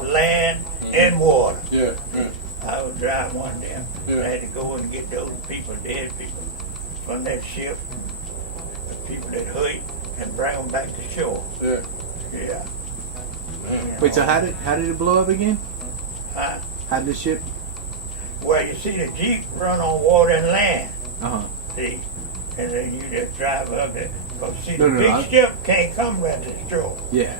on land and water. Yeah, yeah. I was driving one of them. Yeah. I had to go and get those people, dead people, from that ship, the people that hurt, and bring them back to shore. Yeah. Yeah. Wait, so how did it blow up again? Huh? How did the ship? Well, you see the Jeep run on water and land. Uh-huh. See? And then you just drive up there. But see, No, the no, big no, ship can't come right to the shore. Yeah.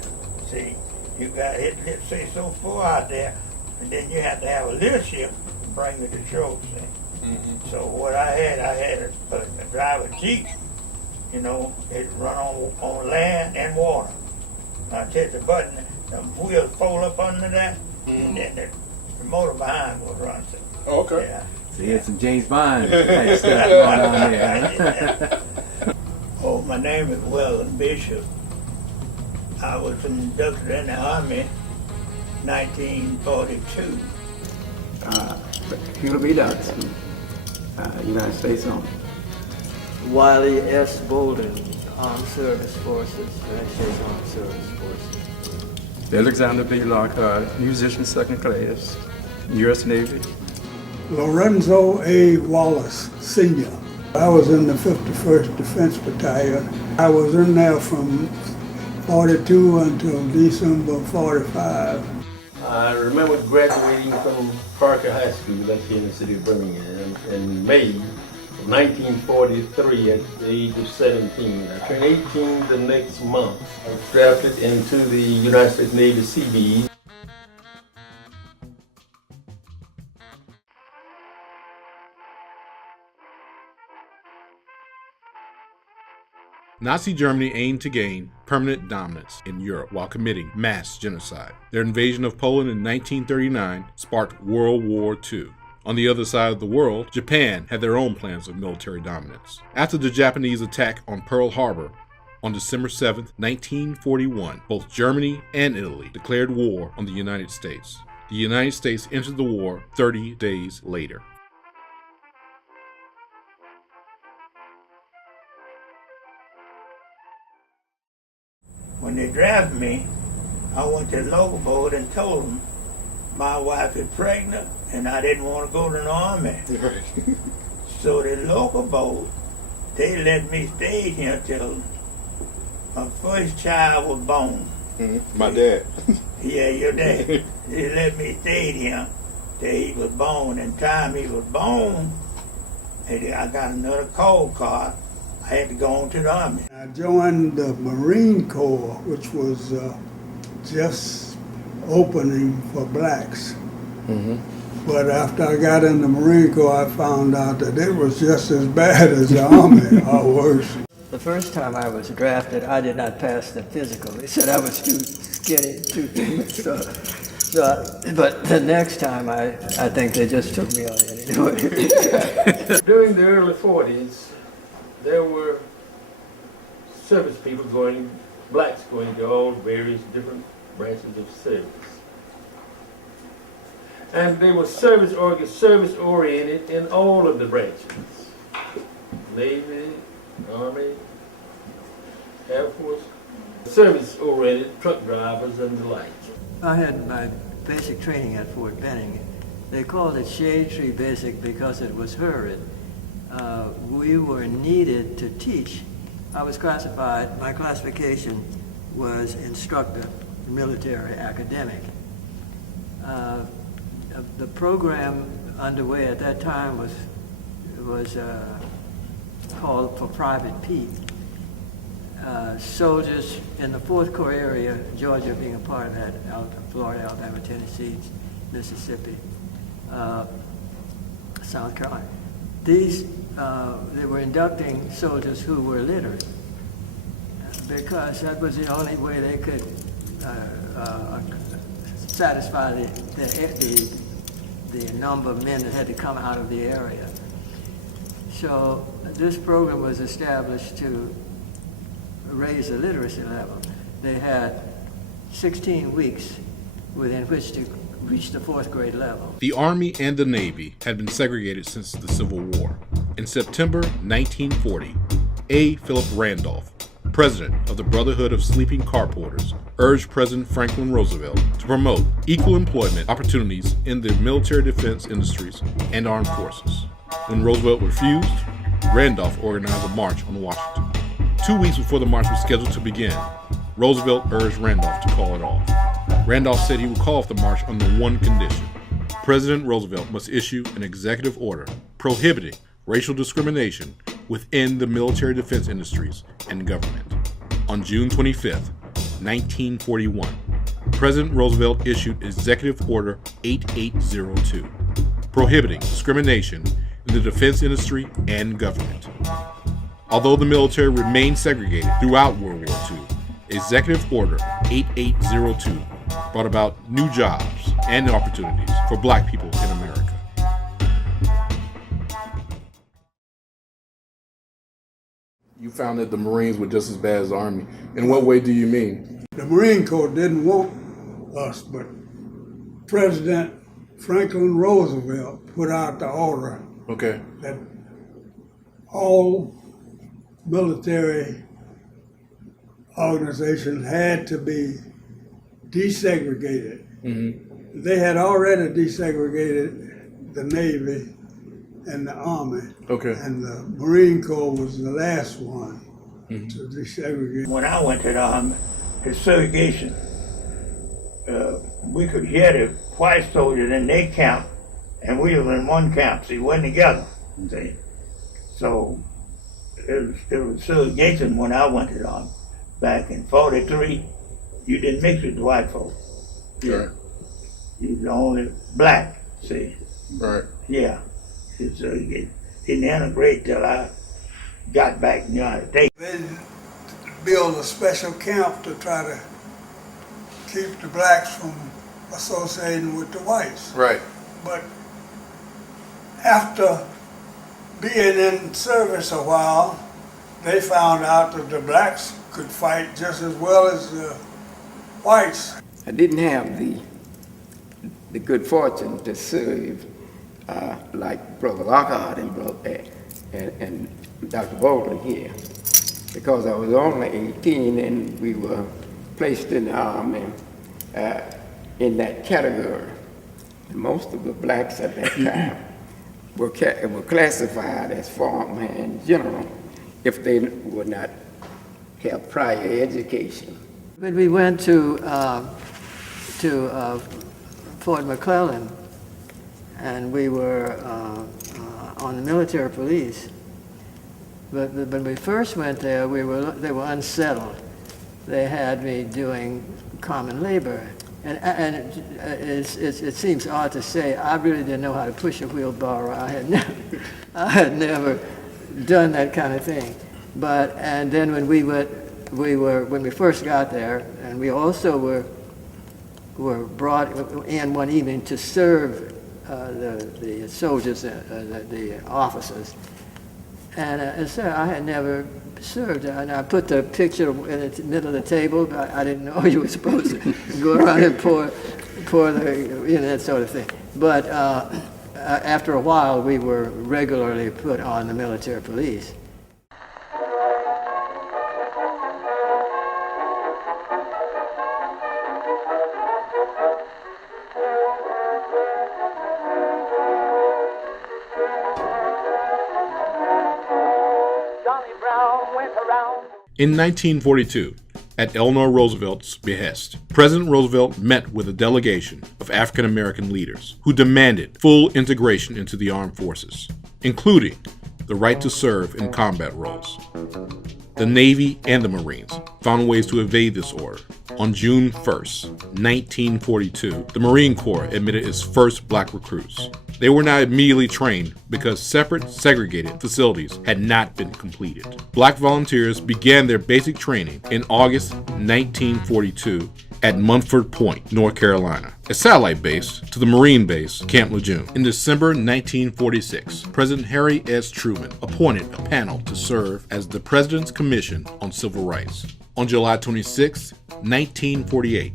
See, you got it, say so far out there, and then you have to have a little ship to bring it to shore. See? Mm-hmm. So what I had a drive a Jeep, you know, it run on land and water. I touch the button, the wheels fold up under that, and then the motor behind will run. So, Oh, okay. yeah. So you had some James Bond type stuff going on there. Huh? Oh, my name is Weldon Bishop. I was inducted in the Army 1942. Hugh B. Dodson, United States Army. Wiley S. Bolden, Armed Service Forces, United States Armed Service Forces. Alexander B. Lockhart, musician, second class, U.S. Navy. Lorenzo A. Wallace, Sr. I was in the 51st Defense Battalion. I was in there from 42 until December 45. I remember graduating from Parker High School, that's here in the city of Birmingham, in May of 1943 at the age of 17. I turned 18 the next month. I was drafted into the United States Navy Seabees. Nazi Germany aimed to gain permanent dominance in Europe while committing mass genocide. Their invasion of Poland in 1939 sparked World War II. On the other side of the world, Japan had their own plans of military dominance. After the Japanese attack on Pearl Harbor on December 7, 1941, both Germany and Italy declared war on the United States. The United States entered the war 30 days later. When they drafted me, I went to the local board and told them my wife is pregnant and I didn't want to go to the Army. So the local board, they let me stay here till my first child was born. My dad. Yeah, your dad. They let me stay here till he was born. And time he was born, I got another call card. I had to go on to the Army. I joined the Marine Corps, which was just opening for blacks. But after I got in the Marine Corps, I found out that it was just as bad as the Army, or worse. The first time I was drafted, I did not pass the physical. They said I was too skinny, too thin. But the next time, I think they just took me on anyway. During the early 40s, there were service people blacks going to all various different branches of service. And they were service oriented in all of the branches. Navy, Army, Air Force, service oriented truck drivers and the like. I had my basic training at Fort Benning. They called it Shade Tree Basic because it was hurried. We were needed to teach. I was classified, my classification was instructor, military academic. The program underway at that time was called for Private Pete. Soldiers in the 4th Corps area, Georgia being a part of that, Florida, Alabama, Tennessee, Mississippi, South Carolina. They were inducting soldiers who were literate because that was the only way they could satisfy the number of men that had to come out of the area. So this program was established to raise the literacy level. They had 16 weeks within which to reach the 4th grade level. The Army and the Navy had been segregated since the Civil War. In September 1940, A. Philip Randolph, president of the Brotherhood of Sleeping Car Porters, urged President Franklin Roosevelt to promote equal employment opportunities in the military defense industries and armed forces. When Roosevelt refused, Randolph organized a march on Washington. 2 weeks before the march was scheduled to begin, Roosevelt urged Randolph to call it off. Randolph said he would call off the march under one condition. President Roosevelt must issue an executive order prohibiting racial discrimination within the military defense industries and government. On June 25, 1941, President Roosevelt issued Executive Order 8802, prohibiting discrimination in the defense industry and government. Although the military remained segregated throughout World War II, Executive Order 8802 brought about new jobs and opportunities for Black people in America. You found that the Marines were just as bad as the Army. In what way do you mean? The Marine Corps didn't want us, but President Franklin Roosevelt put out the order Okay. that all military organizations had to be desegregated. Mm-hmm. They had already desegregated the Navy and the Army. Okay. And the Marine Corps was the last one to desegregate. When I went to the Army, the segregation, we could hear the white soldiers in their camp, and we were in one camp, so we went together. See? So it was segregation when I went to the Army. Back in 43, you didn't mix with the white folks. Right. You was only black, see? Right. Yeah. It didn't integrate till I got back in the United States. They built a special camp to try to keep the blacks from associating with the whites. Right. But after being in service a while, they found out that the blacks could fight just as well as the whites. I didn't have the good fortune to serve like Brother Lockhart and Dr. Baldwin here, because I was only 18 and we were placed in the Army in that category. And most of the blacks at that time were classified as foreman and general if they would not have prior education. When we went to Fort McClellan, and we were on the military police. But when we first went there, they were unsettled. They had me doing common labor, and it seems odd to say I really didn't know how to push a wheelbarrow. I had never done that kind of thing. And then when when we first got there, and we also were brought in one evening to serve the soldiers, the officers. And so I had never served, and I put the picture in the middle of the table. I didn't know you were supposed to go around and pour the, that sort of thing. But after a while, we were regularly put on the military police. In 1942, at Eleanor Roosevelt's behest, President Roosevelt met with a delegation of African American leaders who demanded full integration into the armed forces, including the right to serve in combat roles. The Navy and the Marines found ways to evade this order. On June 1st, 1942, the Marine Corps admitted its first black recruits. They were not immediately trained because separate, segregated facilities had not been completed. Black volunteers began their basic training in August 1942 at Munford Point, North Carolina, a satellite base to the Marine base, Camp Lejeune. In December 1946, President Harry S. Truman appointed a panel to serve as the President's Commission on Civil Rights. On July 26, 1948,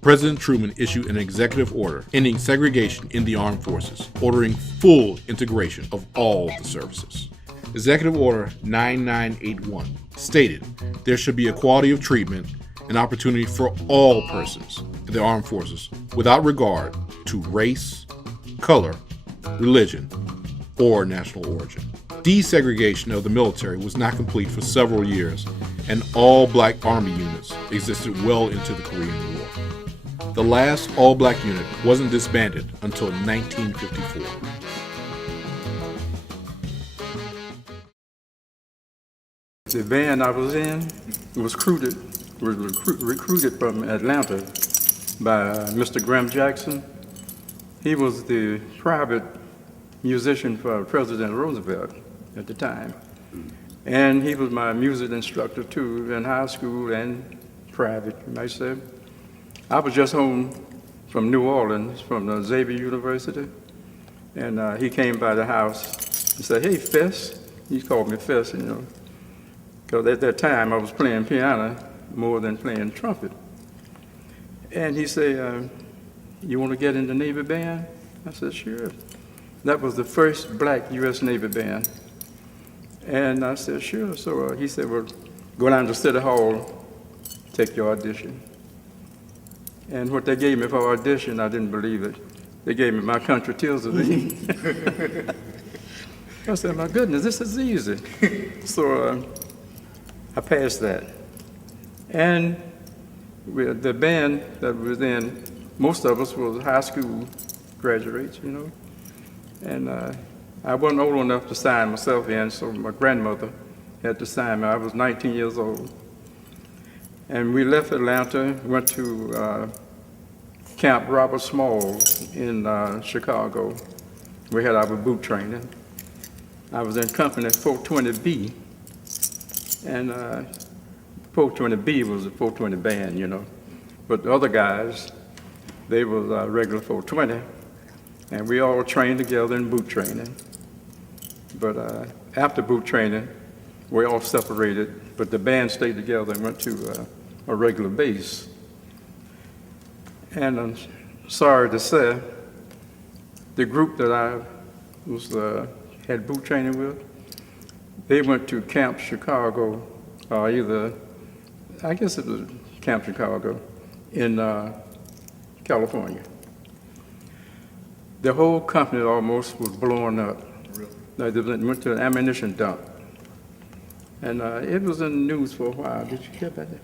President Truman issued an executive order ending segregation in the armed forces, ordering full integration of all the services. Executive Order 9981 stated there should be equality of treatment an opportunity for all persons in the armed forces without regard to race, color, religion, or national origin. Desegregation of the military was not complete for several years, and all-black Army units existed well into the Korean War. The last all-black unit wasn't disbanded until 1954. The band I was in was recruited from Atlanta by Mr. Graham Jackson. He was the private musician for President Roosevelt at the time. And he was my music instructor too in high school and private, you might say. I was just home from New Orleans, from the Xavier University, and he came by the house and said, "Hey, Fess," he called me Fess, you know, because at that time I was playing piano more than playing trumpet. And he said, "You want to get in the Navy band?" I said, "Sure." That was the first black U.S. Navy band. And I said, "Sure." So he said, "Well, go down to City Hall, take your audition." And what they gave me for audition, I didn't believe it. They gave me My Country Tills of Thee. I said, "My goodness, this is easy." So I passed that. And with the band that was in, most of us was high school graduates, you know. And I wasn't old enough to sign myself in, so my grandmother had to sign me. I was 19 years old. And we left Atlanta, went to Camp Robert Small in Chicago. We had our boot training. I was in company 420B, and 420B was a 420 band, you know. But the other guys, they was regular 420, and we all trained together in boot training. But after boot training, we all separated, but the band stayed together and went to a regular base. And I'm sorry to say, the group that I was had boot training with, they went to Camp Chicago, I guess it was Camp Chicago in California. The whole company almost was blowing up. They went to an ammunition dump. And it was in the news for a while. Did you hear about that?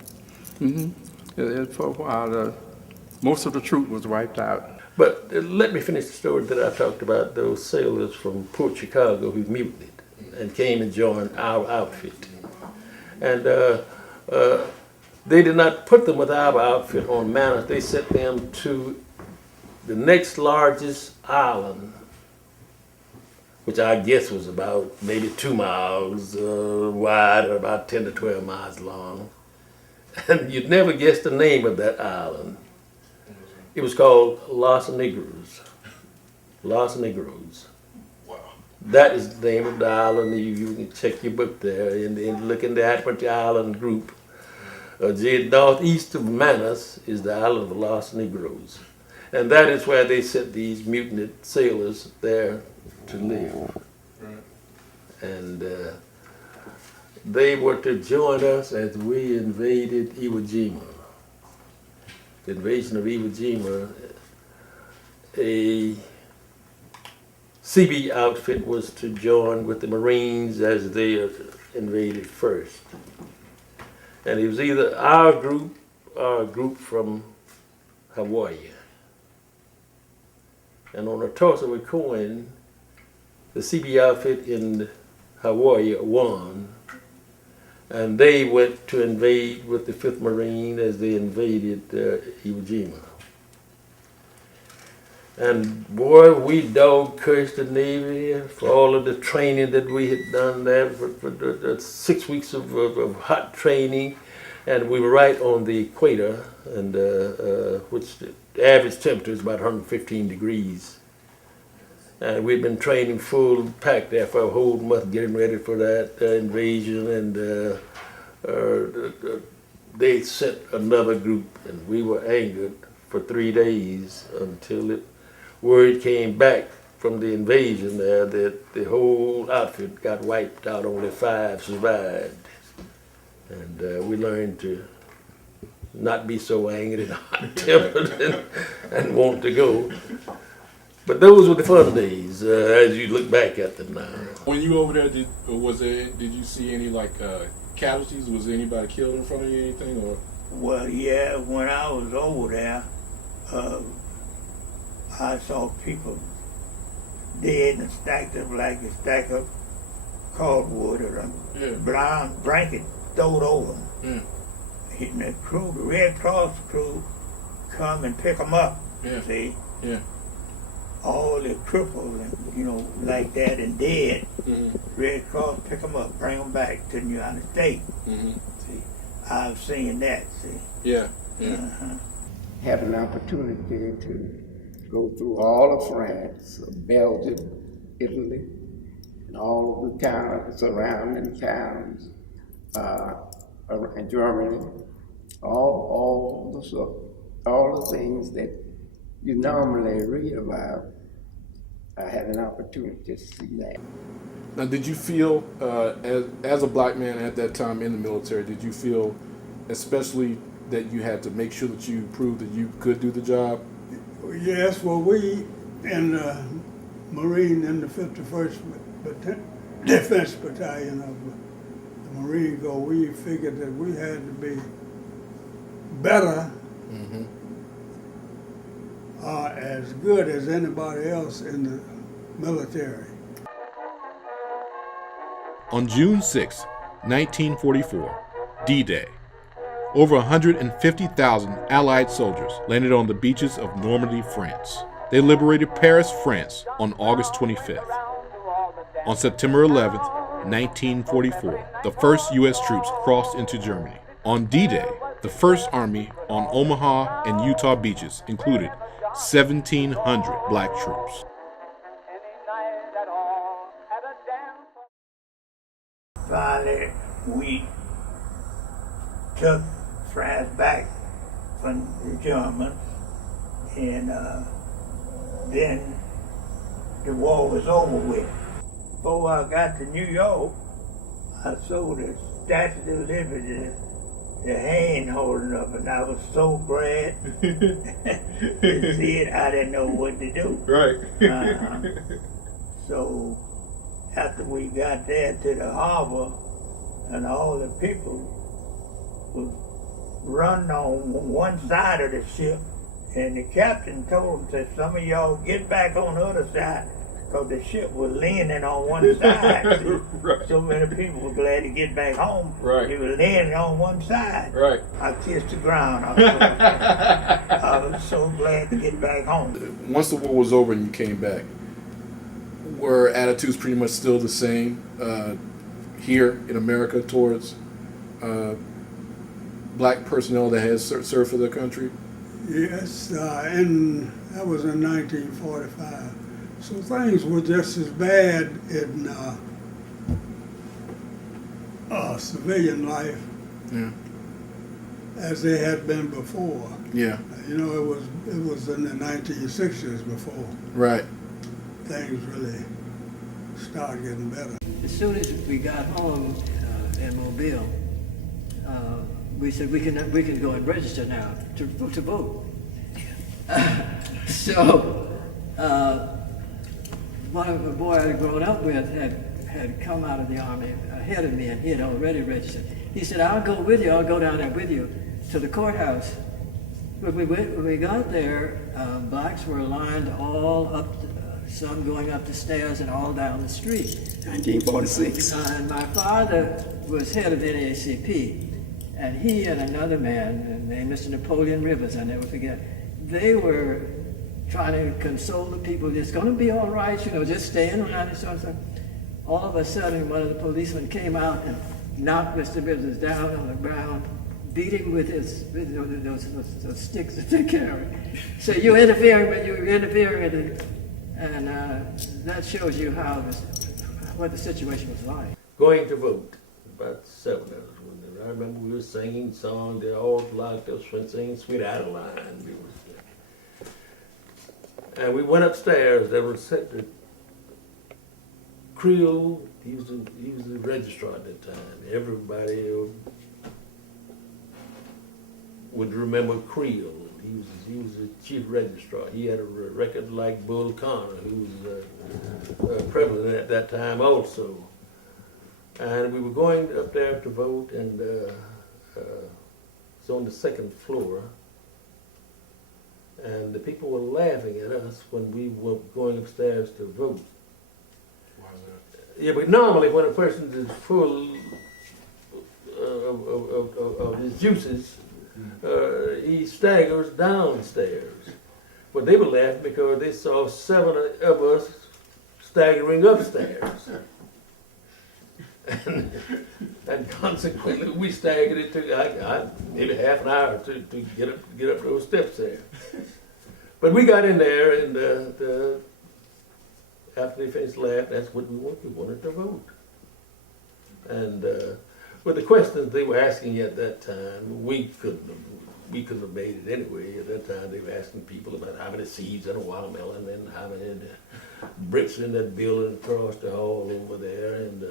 Mm-hmm. For a while, most of the troop was wiped out. But let me finish the story that I talked about, those sailors from Port Chicago who mutinied and came and joined our outfit. And they did not put them with our outfit on Manus. They sent them to the next largest island, which I guess was about maybe 2 miles wide or about 10 to 12 miles long. And you'd never guess the name of that island. It was called Los Negros. Los Negros. Wow. That is the name of the island. You can check your book there and look in the Admiralty Island group. Northeast of Manus is the island of Los Negros. And that is where they sent these mutinied sailors there to live. Right. And they were to join us as we invaded Iwo Jima. The invasion of Iwo Jima, a CB outfit was to join with the Marines as they invaded first. And it was either our group or a group from Hawaii. And on a toss of a coin, the CB outfit in Hawaii won, and they went to invade with the 5th Marine as they invaded Iwo Jima. And boy, we dog cursed the Navy for all of the training that we had done there, for the 6 weeks of hot training, and we were right on the equator, and which the average temperature is about 115 degrees. And we'd been training full pack there for a whole month, getting ready for that invasion, and they sent another group, and we were angered for 3 days until word came back from the invasion there that the whole outfit got wiped out, only 5 survived. And we learned to not be so angry and hot-tempered and want to go. But those were the fun days, as you look back at them now. When you over there, did you see any casualties? Was anybody killed in front of you, anything, or? Well, yeah, when I was over there, I saw people dead and stacked up like a stack of cordwood or a brown blanket thrown over them. Hitting the crew, the Red Cross crew, come and pick them up. See? Yeah. All the crippled and, like that and dead, Red Cross pick them up, bring them back to the United States. See? I've seen that, see? Yeah. Had an opportunity to go through all of France, Belgium, Italy, and all of the surrounding towns, and Germany, all the things that you normally read about. I had an opportunity to see that. Now, did you feel, as a black man at that time in the military, did you feel especially that you had to make sure that you proved that you could do the job? Yes, well, we in the Marine in the 51st Defense Battalion of the Marine Corps, we figured that we had to be better as good as anybody else in the military. On June 6, 1944, D-Day, over 150,000 Allied soldiers landed on the beaches of Normandy, France. They liberated Paris, France on August 25th. On September 11th, 1944, the first U.S. troops crossed into Germany. On D-Day, the First Army on Omaha and Utah beaches included 1,700 black troops. Finally, we took France back from the Germans, and then the war was over with. Before I got to New York, I saw the Statue of Liberty, the hand holding up, and I was so glad to see it. I didn't know what to do. Right. So after we got there to the harbor, and all the people was running on one side of the ship, and the captain told them, said, some of y'all get back on the other side, because the ship was leaning on one side. Right. So many people were glad to get back home. Right. They were leaning on one side. Right. I kissed the ground. I was so glad to get back home. Once the war was over and you came back, were attitudes pretty much still the same here in America towards black personnel that has served for their country? Yes, and that was in 1945. So things were just as bad in civilian life as they had been before. Yeah. You know, it was in the 1960s before Right. things really started getting better. As soon as we got home in Mobile, we said we can go and register now to vote. So one of the boys I had grown up with had come out of the army ahead of me, and he had already registered. He said, "I'll go with you. I'll go down there with you to the courthouse." When we got there, blacks were lined all up, some going up the stairs and all down the street. 1946. And my father was head of NAACP, and he and another man named Mr. Napoleon Rivers, I never forget, they were trying to console the people. It's going to be all right, you know, just staying around and so. All of a sudden, one of the policemen came out and knocked Mr. Rivers down on the ground, beat him with those sticks that they carry. So you're interfering, and that shows you what the situation was like. Going to vote, about 7 of us. I remember we were singing songs, they all locked us from singing Sweet Adeline. And we went upstairs, there was the Creole, he was the registrar at that time. Everybody would remember Creel. He was the chief registrar. He had a record like Bull Connor, who was prevalent at that time also. And we were going up there to vote, and it's on the second floor. And the people were laughing at us when we were going upstairs to vote. Why is that? Yeah, but normally when a person is full of his juices, he staggers downstairs. But they were laughing because they saw 7 of us staggering upstairs. And consequently, we staggered. It took maybe half an hour to get up those steps there. But we got in there, and after they finished laughing, that's what we wanted. We wanted to vote. And with the questions they were asking at that time, we couldn't have made it anyway. At that time, they were asking people about how many seeds in a watermelon, and how many bricks in that building across the hall over there, and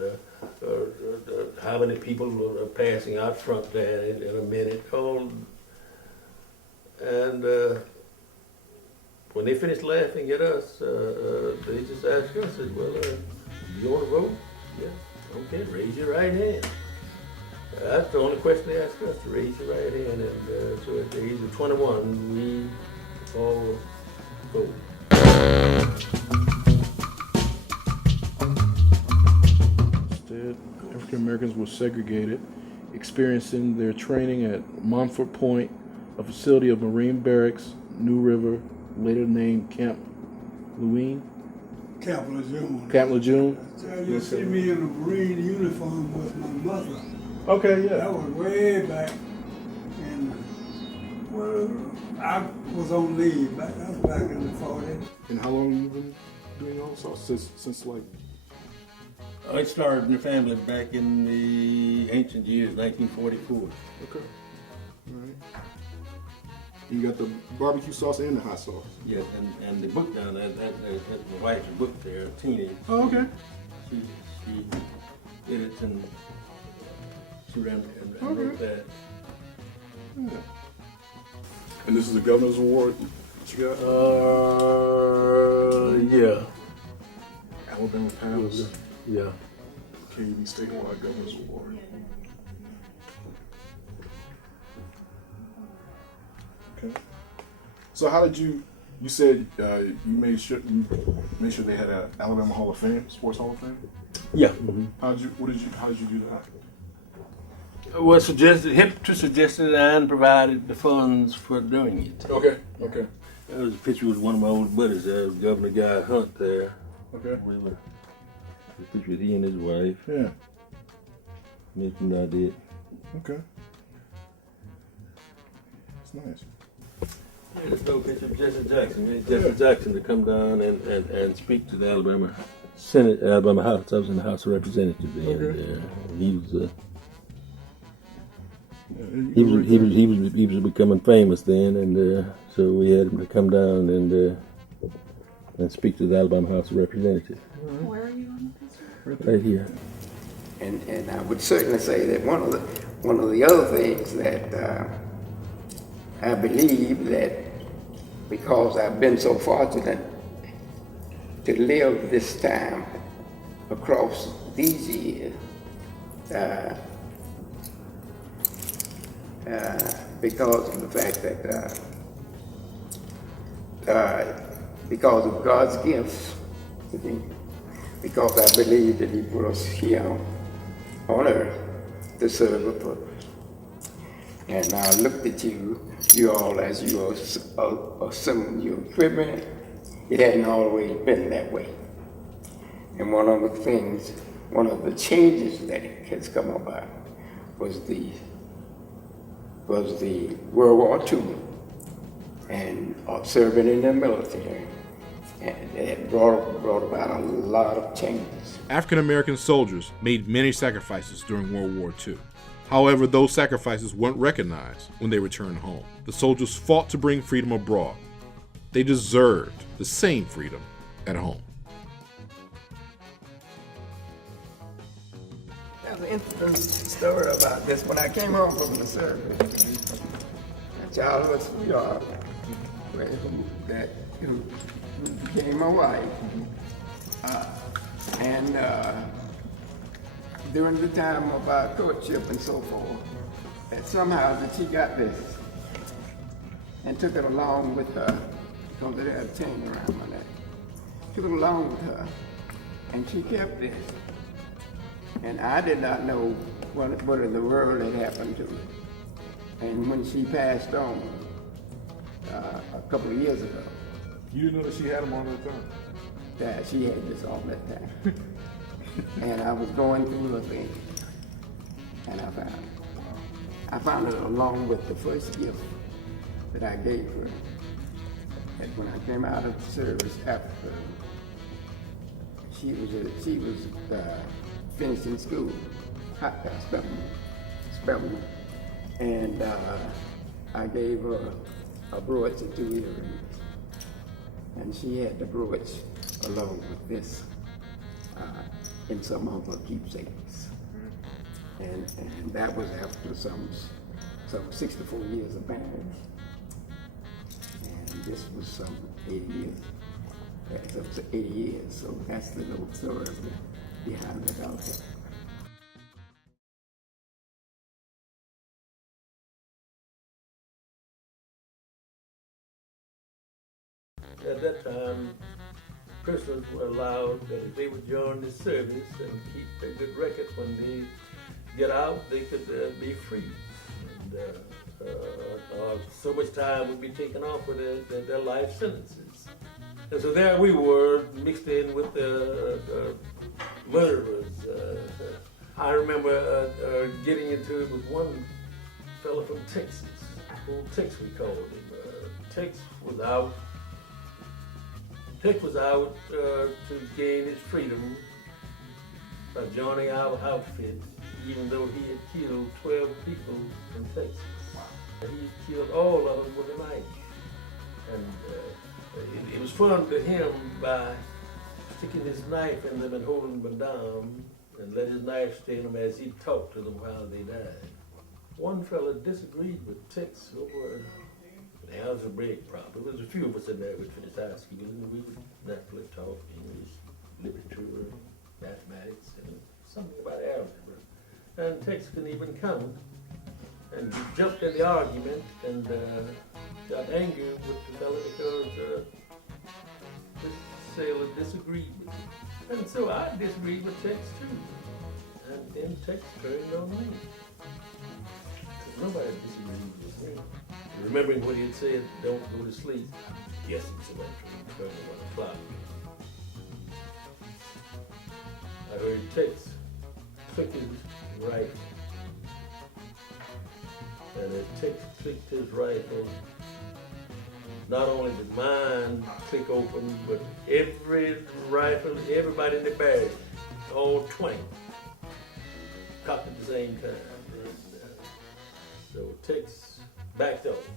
how many people were passing out front there in a minute. And when they finished laughing at us, they just asked us, said, well, you want to vote? Yeah, okay, raise your right hand. That's the only question they asked us, to raise your right hand. And so at the age of 21, we all voted. Instead, African Americans were segregated, experiencing their training at Montfort Point, a facility of Marine Barracks, New River, later named Camp Lejeune. Camp Lejeune. Camp Lejeune. You see me in a Marine uniform with my mother. Okay, That yeah. was way back in, well, I was on leave. That was back in the 40s. And how long have you been doing all this? Since like. I started in the family back in the ancient years, 1944. Okay. All right. You got the barbecue sauce and the hot sauce. Yes, and the book down there, that's my wife's book there, Teenage. Oh, okay. She did it, and she ran and Okay. wrote that. Yeah. And this is the governor's award that you got? Yeah. Alabama Pals. Yeah. KUB statewide governor's award. Okay. So how did you said you made sure they had an Alabama Hall of Fame, Sports Hall of Fame? Yeah. How did you do that? Was hip to suggested and provided the funds for doing it. Okay. Okay. There was a picture with one of my old buddies there, Governor Guy Hunt there. Okay. We were a picture with he and his wife. Yeah. Mentioned I did. Okay. That's nice. There's no picture of Jesse Jackson. We had Jesse Jackson to come down and speak to the Alabama Senate, Alabama House. I was in the House of Representatives then. Okay. He was becoming famous then, and so we had him to come down and speak to the Alabama House of Representatives. Where are you on the picture? Right here. And I would certainly say that one of the other things that I believe that because I've been so fortunate to live this time across these years, because of the fact that because of God's gifts to me, because I believe that He put us here on earth to serve a purpose. And I looked at you all as you assumed your equipment. It hadn't always been that way. And one of the changes that has come about was the World War II and serving in the military. And it brought about a lot of changes. African American soldiers made many sacrifices during World War II. However, those sacrifices weren't recognized when they returned home. The soldiers fought to bring freedom abroad. They deserved the same freedom at home. There's an interesting story about this. When I came home from the service, childhood sweetheart, who became my wife. And during the time of our courtship and so forth, that somehow that she got this and took it along with her, because it had a chain around my neck. Took it along with her, and she kept this. And I did not know what in the world had happened to her. And when she passed on a couple of years ago, You didn't know that she had them all the time. that she had this all that time. And I was going through her thing, and I found it. I found it along with the first gift that I gave her. And when I came out of the service after, she was finishing school, Spelman, and I gave her a brooch and 2 earrings, and she had the brooch along with this in some of her keepsakes, and that was after some 64 years of marriage, and this was some 80 years. That's up to 80 years, so that's the little story behind the outfit. At that time, Christians were allowed that if they would join the service and keep a good record when they get out, they could be free. And so much time would be taken off with their life sentences. And so there we were, mixed in with the murderers. I remember getting into it with one fellow from Texas, old Tex we called him. Tex was out to gain his freedom by joining our outfit, even though he had killed 12 people in Texas. He killed all of them with a knife. And it was fun to him by sticking his knife in them and holding them down and let his knife stay in them as he talked to them while they died. One fella disagreed with Tex over an algebraic problem. There was a few of us in there who finished high school, and we would naturally talk English, literature, mathematics, and something about algebra. And Tex couldn't even count. And he jumped in the argument and got angry with the fellow because this sailor disagreed with him. And so I disagreed with Tex too. And then Tex turned on me. Nobody disagreed with me. Remembering what he had said, don't go to sleep. Yes, it's about to turn to 1 o'clock. I heard Tex click his rifle. And as Tex clicked his rifle, not only did mine click open, but every rifle, everybody in the barracks, all 20, cocked at the same time. So Tex backed off.